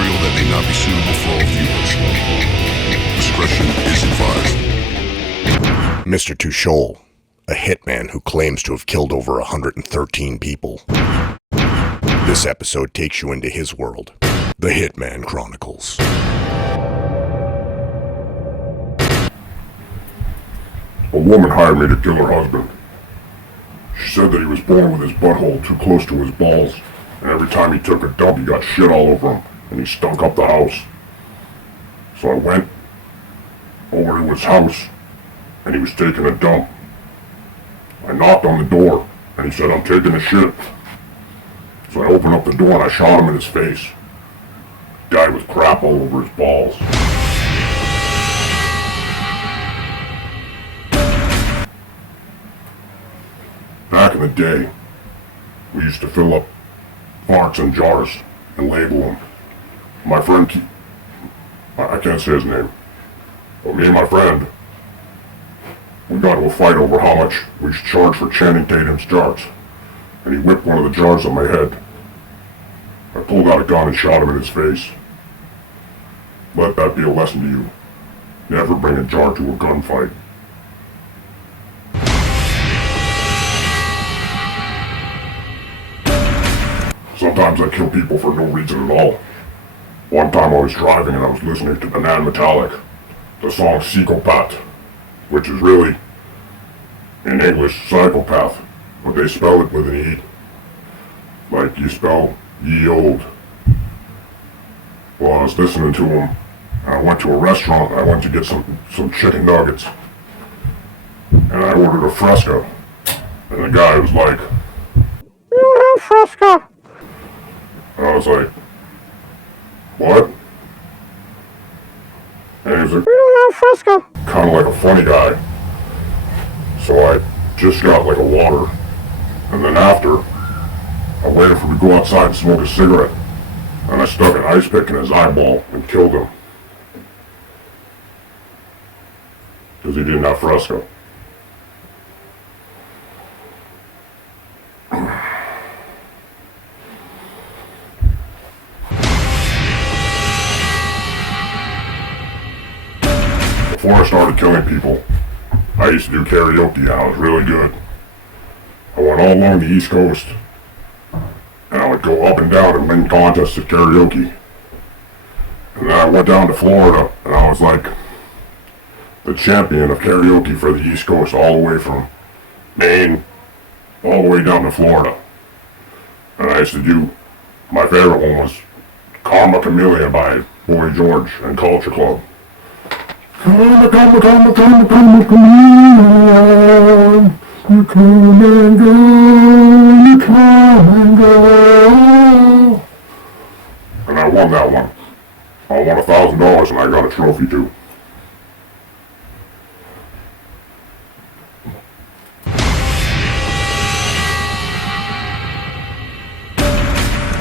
material that may not be suitable for all viewers. Discretion is advised. Mr. Tuchel, a hitman who claims to have killed over 113 people. This episode takes you into his world, the Hitman Chronicles. A woman hired me to kill her husband. She said that he was born with his butthole too close to his balls, and every time he took a dump he got shit all over him, and he stunk up the house. So I went over to his house, and he was taking a dump. I knocked on the door, and he said, "I'm taking a shit." So I opened up the door and I shot him in his face. Guy with crap all over his balls. Back in the day, we used to fill up farts in jars and label them. My friend, I can't say his name, but me and my friend, we got into a fight over how much we should charge for Channing Tatum's jars. And he whipped one of the jars on my head. I pulled out a gun and shot him in his face. Let that be a lesson to you. Never bring a jar to a gunfight. Sometimes I kill people for no reason at all. One time I was driving and I was listening to Banana Metallic, the song Psychopath, which is really, in English, psychopath, but they spell it with an E. Like you spell ye old. Well, I was listening to them, and I went to a restaurant and I went to get some chicken nuggets. And I ordered a Fresca. And the guy was like, "You don't have Fresca." And I was like, "What?" And he was like, "We don't have Fresca." Kind of like a funny guy. So I just got like a water. And then after, I waited for him to go outside and smoke a cigarette. And I stuck an ice pick in his eyeball and killed him. Because he didn't have Fresca. Before I started killing people, I used to do karaoke and I was really good. I went all along the East Coast, and I would go up and down and win contests at karaoke. And then I went down to Florida, and I was like the champion of karaoke for the East Coast, all the way from Maine, all the way down to Florida. And I used to do, my favorite one was Karma Chameleon by Boy George and Culture Club. Karma, karma, karma, karma, karma, chameleon. You come and go, you come and go. And I won that one. I won $1,000 and I got a trophy too.